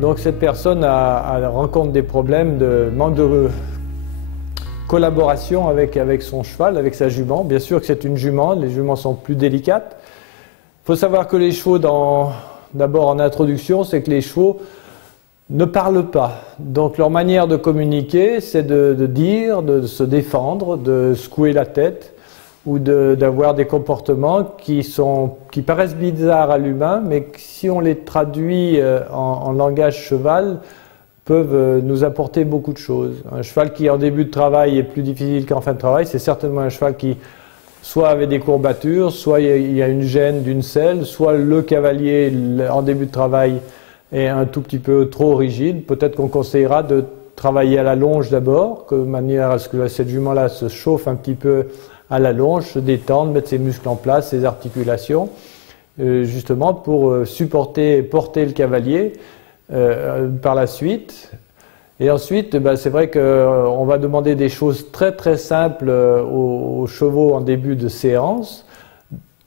Donc cette personne rencontre des problèmes de manque de collaboration avec son cheval, avec sa jument. Bien sûr que c'est une jument, les juments sont plus délicates. Il faut savoir que les chevaux, d'abord en introduction, c'est que les chevaux ne parlent pas. Donc leur manière de communiquer, c'est de dire, de se défendre, de secouer la tête ou d'avoir des comportements qui paraissent bizarres à l'humain, mais que, si on les traduit en langage cheval, peuvent nous apporter beaucoup de choses. Un cheval qui en début de travail est plus difficile qu'en fin de travail, c'est certainement un cheval qui soit avait des courbatures, soit il y a une gêne d'une selle, soit le cavalier en début de travail est un tout petit peu trop rigide. Peut-être qu'on conseillera de travailler à la longe d'abord, de manière à ce que cette jument-là se chauffe un petit peu à la longe, se détende, mettre ses muscles en place, ses articulations, justement pour porter le cavalier par la suite. Et ensuite, c'est vrai qu'on va demander des choses très très simples aux chevaux en début de séance,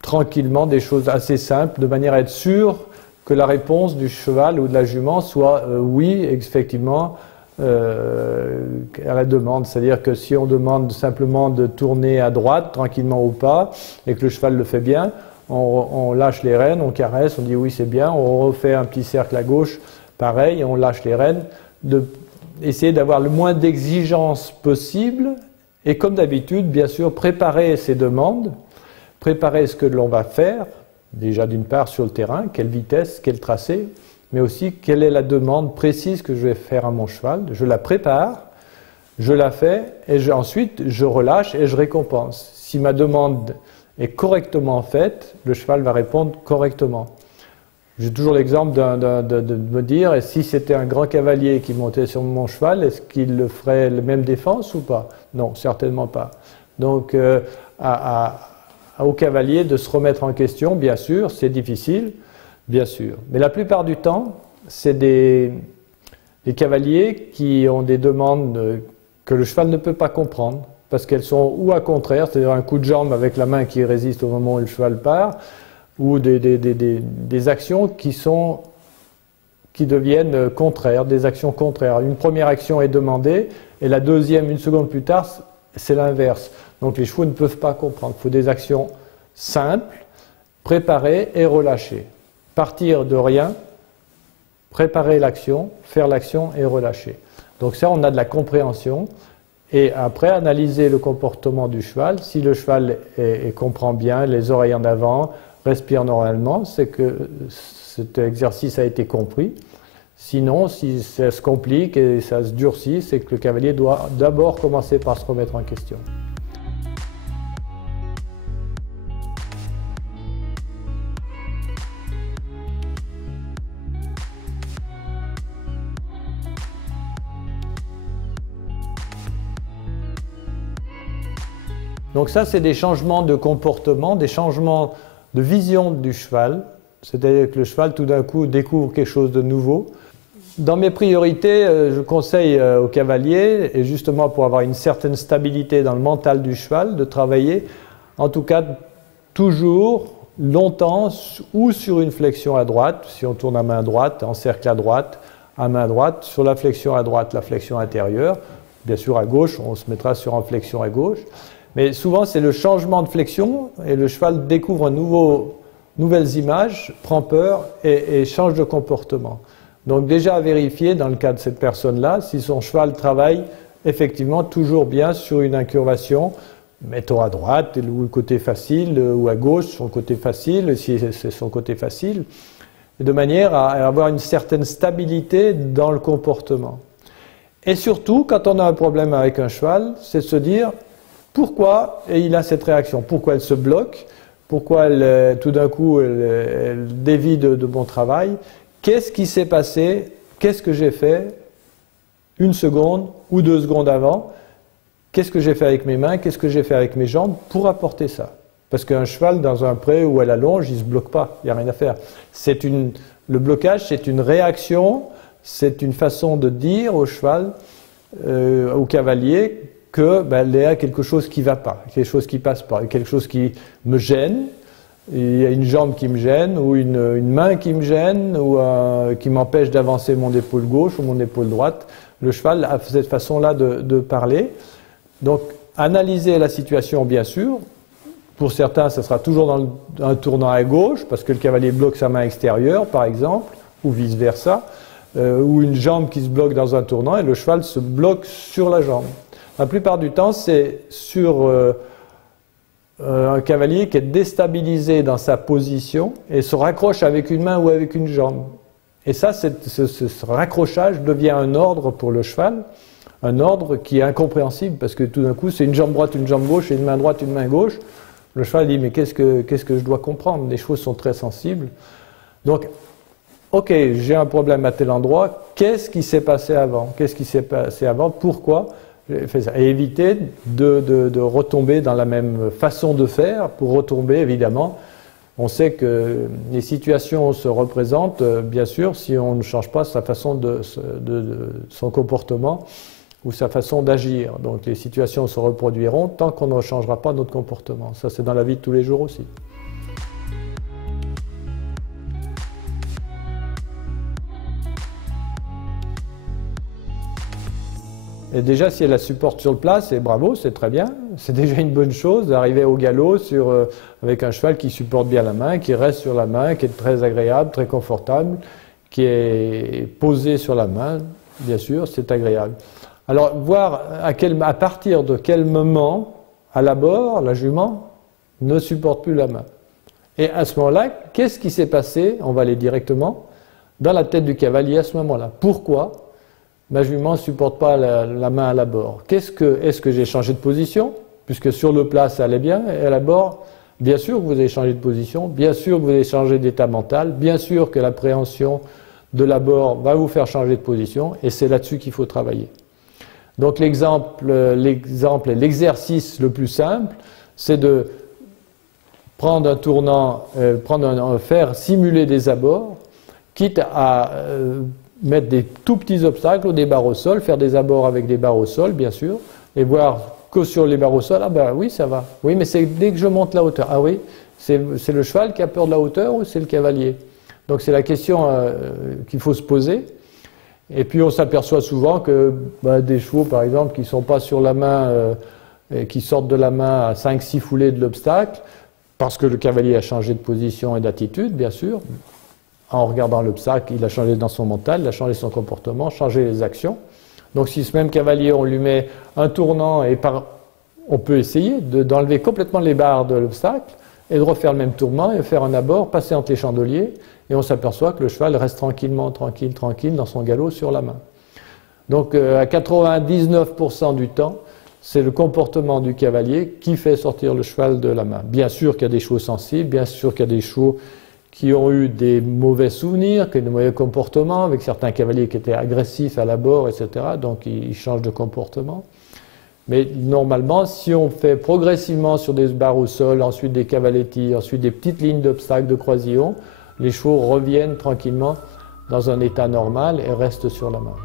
tranquillement, des choses assez simples, de manière à être sûr que la réponse du cheval ou de la jument soit oui, effectivement, à la demande. C'est-à-dire que si on demande simplement de tourner à droite, tranquillement ou pas, et que le cheval le fait bien, on lâche les rênes, on caresse, on dit oui c'est bien, on refait un petit cercle à gauche, pareil, on lâche les rênes, essayer d'avoir le moins d'exigences possible, et comme d'habitude, bien sûr, préparer ses demandes, préparer ce que l'on va faire, déjà d'une part sur le terrain, quelle vitesse, quel tracé, mais aussi quelle est la demande précise que je vais faire à mon cheval. Je la prépare, je la fais, et ensuite je relâche et je récompense. Si ma demande est correctement faite, le cheval va répondre correctement. J'ai toujours l'exemple de me dire, et si c'était un grand cavalier qui montait sur mon cheval, est-ce qu'il le ferait la même défense ou pas? Non, certainement pas. Donc, au cavalier de se remettre en question, bien sûr, c'est difficile, bien sûr. Mais la plupart du temps, c'est des cavaliers qui ont des demandes que le cheval ne peut pas comprendre, parce qu'elles sont ou à contraire, c'est-à-dire un coup de jambe avec la main qui résiste au moment où le cheval part, ou des actions qui deviennent contraires, des actions contraires. Une première action est demandée, et la deuxième, une seconde plus tard, c'est l'inverse. Donc les chevaux ne peuvent pas comprendre. Il faut des actions simples, préparées et relâchées. Partir de rien, préparer l'action, faire l'action et relâcher. Donc ça, on a de la compréhension. Et après, analyser le comportement du cheval. Si le cheval comprend bien, les oreilles en avant, respire normalement, c'est que cet exercice a été compris. Sinon, si ça se complique et ça se durcit, c'est que le cavalier doit d'abord commencer par se remettre en question. Donc ça, c'est des changements de comportement, des changements de vision du cheval, c'est-à-dire que le cheval tout d'un coup découvre quelque chose de nouveau. Dans mes priorités, je conseille au cavalier, et justement pour avoir une certaine stabilité dans le mental du cheval, de travailler en tout cas toujours longtemps ou sur une flexion à droite, si on tourne à main droite, en cercle à droite, à main droite, sur la flexion à droite, la flexion intérieure, bien sûr à gauche, on se mettra sur en flexion à gauche. Mais souvent, c'est le changement de flexion et le cheval découvre nouvelles images, prend peur et change de comportement. Donc déjà à vérifier dans le cas de cette personne-là si son cheval travaille effectivement toujours bien sur une incurvation, mettons à droite ou le côté facile, ou à gauche son côté facile, si c'est son côté facile, de manière à avoir une certaine stabilité dans le comportement. Et surtout, quand on a un problème avec un cheval, c'est de se dire pourquoi il a cette réaction, pourquoi elle se bloque, pourquoi tout d'un coup elle dévie de mon travail, qu'est-ce qui s'est passé, qu'est-ce que j'ai fait une seconde ou 2 secondes avant, qu'est-ce que j'ai fait avec mes mains, qu'est-ce que j'ai fait avec mes jambes pour apporter ça. Parce qu'un cheval dans un pré ou à la longe, il ne se bloque pas, il n'y a rien à faire. Le blocage, c'est une réaction, c'est une façon de dire au cheval, au cavalier, qu'il y a quelque chose qui ne va pas, quelque chose qui ne passe pas, quelque chose qui me gêne, il y a une jambe qui me gêne, ou une main qui me gêne, ou qui m'empêche d'avancer mon épaule gauche ou mon épaule droite. Le cheval a cette façon-là de parler. Donc, analyser la situation, bien sûr. Pour certains, ce sera toujours dans un tournant à gauche, parce que le cavalier bloque sa main extérieure, par exemple, ou vice-versa, ou une jambe qui se bloque dans un tournant, et le cheval se bloque sur la jambe. La plupart du temps, c'est sur un cavalier qui est déstabilisé dans sa position et se raccroche avec une main ou avec une jambe. Et ça, ce raccrochage devient un ordre pour le cheval, un ordre qui est incompréhensible, parce que tout d'un coup, c'est une jambe droite, une jambe gauche, et une main droite, une main gauche. Le cheval dit, mais qu'est-ce que je dois comprendre? Les chevaux sont très sensibles. Donc, ok, j'ai un problème à tel endroit, qu'est-ce qui s'est passé avant? Qu'est-ce qui s'est passé avant? Pourquoi j'ai fait ça? Et éviter de retomber dans la même façon de faire, pour retomber, évidemment. On sait que les situations se représentent, bien sûr, si on ne change pas sa façon son comportement ou sa façon d'agir. Donc les situations se reproduiront tant qu'on ne changera pas notre comportement. Ça, c'est dans la vie de tous les jours aussi. Et déjà, si elle la supporte sur le plat, c'est bravo, c'est très bien. C'est déjà une bonne chose d'arriver au galop avec un cheval qui supporte bien la main, qui reste sur la main, qui est très agréable, très confortable, qui est posé sur la main, bien sûr, c'est agréable. Alors, voir à partir de quel moment, à l'abord, la jument ne supporte plus la main. Et à ce moment-là, qu'est-ce qui s'est passé, on va aller directement, dans la tête du cavalier à ce moment-là? Pourquoi ma jument ne supporte pas la main à l'abord? Est-ce que j'ai changé de position? Puisque sur le plat, ça allait bien, et à l'abord, bien sûr que vous avez changé de position, bien sûr que vous avez changé d'état mental, bien sûr que l'appréhension de l'abord va vous faire changer de position, et c'est là-dessus qu'il faut travailler. Donc l'exemple et l'exercice le plus simple, c'est de prendre un tournant, faire simuler des abords, quitte à mettre des tout petits obstacles ou des barres au sol, faire des abords avec des barres au sol, bien sûr, et voir que sur les barres au sol, ah ben oui, ça va. Oui, mais c'est dès que je monte la hauteur. Ah oui, c'est le cheval qui a peur de la hauteur ou c'est le cavalier? Donc c'est la question qu'il faut se poser. Et puis on s'aperçoit souvent que des chevaux, par exemple, qui ne sont pas sur la main, qui sortent de la main à 5-6 foulées de l'obstacle, parce que le cavalier a changé de position et d'attitude, bien sûr. En regardant l'obstacle, il a changé dans son mental, il a changé son comportement, changé les actions. Donc si ce même cavalier, on lui met un tournant, on peut essayer d'enlever complètement les barres de l'obstacle et de refaire le même tournement et faire un abord, passer entre les chandeliers, et on s'aperçoit que le cheval reste tranquille dans son galop sur la main. Donc à 99% du temps, c'est le comportement du cavalier qui fait sortir le cheval de la main. Bien sûr qu'il y a des chevaux sensibles, bien sûr qu'il y a des chevaux qui ont eu des mauvais souvenirs, qui ont eu des mauvais comportements, avec certains cavaliers qui étaient agressifs à l'abord, etc. Donc ils changent de comportement. Mais normalement, si on fait progressivement sur des barres au sol, ensuite des cavaletti, ensuite des petites lignes d'obstacles, de croisillons, les chevaux reviennent tranquillement dans un état normal et restent sur la main.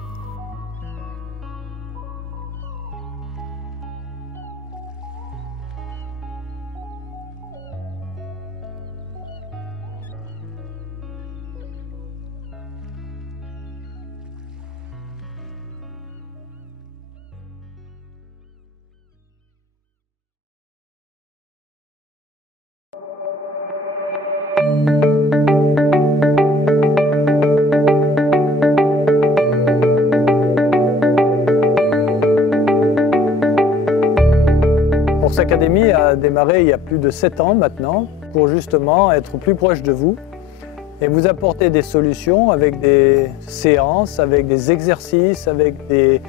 Horse Academy a démarré il y a plus de 7 ans maintenant pour justement être plus proche de vous et vous apporter des solutions avec des séances, avec des exercices, avec des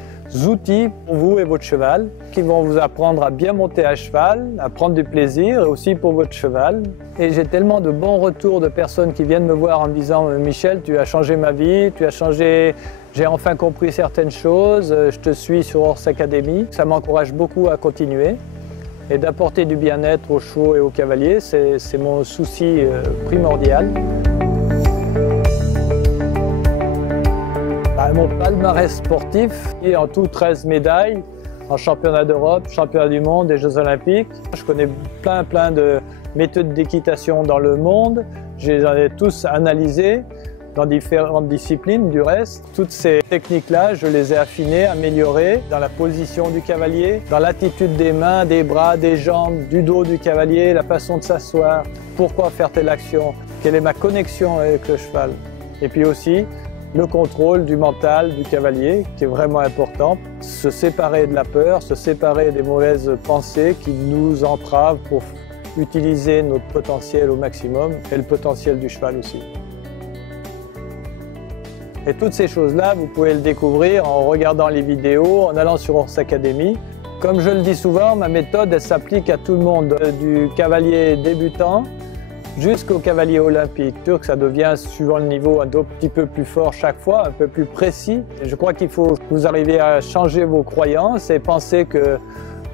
outils pour vous et votre cheval qui vont vous apprendre à bien monter à cheval, à prendre du plaisir et aussi pour votre cheval. Et j'ai tellement de bons retours de personnes qui viennent me voir en me disant « Michel, tu as changé ma vie, j'ai enfin compris certaines choses, je te suis sur Horse Academy ». Ça m'encourage beaucoup à continuer et d'apporter du bien-être aux chevaux et aux cavaliers, c'est mon souci primordial. Mon palmarès sportif est en tout 13 médailles en championnat d'Europe, championnat du monde et Jeux olympiques. Je connais plein de méthodes d'équitation dans le monde. Je les ai tous analysés dans différentes disciplines du reste. Toutes ces techniques-là, je les ai affinées, améliorées dans la position du cavalier, dans l'attitude des mains, des bras, des jambes, du dos du cavalier, la façon de s'asseoir, pourquoi faire telle action, quelle est ma connexion avec le cheval. Et puis aussi, le contrôle du mental du cavalier, qui est vraiment important. Se séparer de la peur, se séparer des mauvaises pensées qui nous entravent pour utiliser notre potentiel au maximum et le potentiel du cheval aussi. Et toutes ces choses-là, vous pouvez le découvrir en regardant les vidéos, en allant sur Horse Academy. Comme je le dis souvent, ma méthode, elle s'applique à tout le monde, du cavalier débutant jusqu'au cavalier olympique. Sûr que ça devient, suivant le niveau, un petit peu plus fort chaque fois, un peu plus précis. Et je crois qu'il faut que vous arriviez à changer vos croyances et penser que,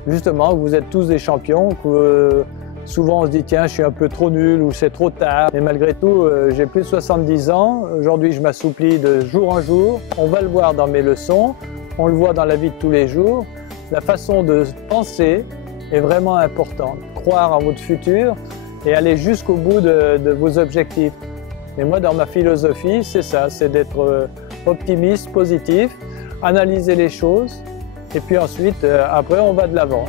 justement, vous êtes tous des champions, que souvent on se dit tiens je suis un peu trop nul ou c'est trop tard. Mais malgré tout, j'ai plus de 70 ans. Aujourd'hui je m'assouplis de jour en jour. On va le voir dans mes leçons, on le voit dans la vie de tous les jours. La façon de penser est vraiment importante. Croire en votre futur et aller jusqu'au bout de vos objectifs. Et moi dans ma philosophie c'est ça, c'est d'être optimiste, positif, analyser les choses et puis ensuite après on va de l'avant.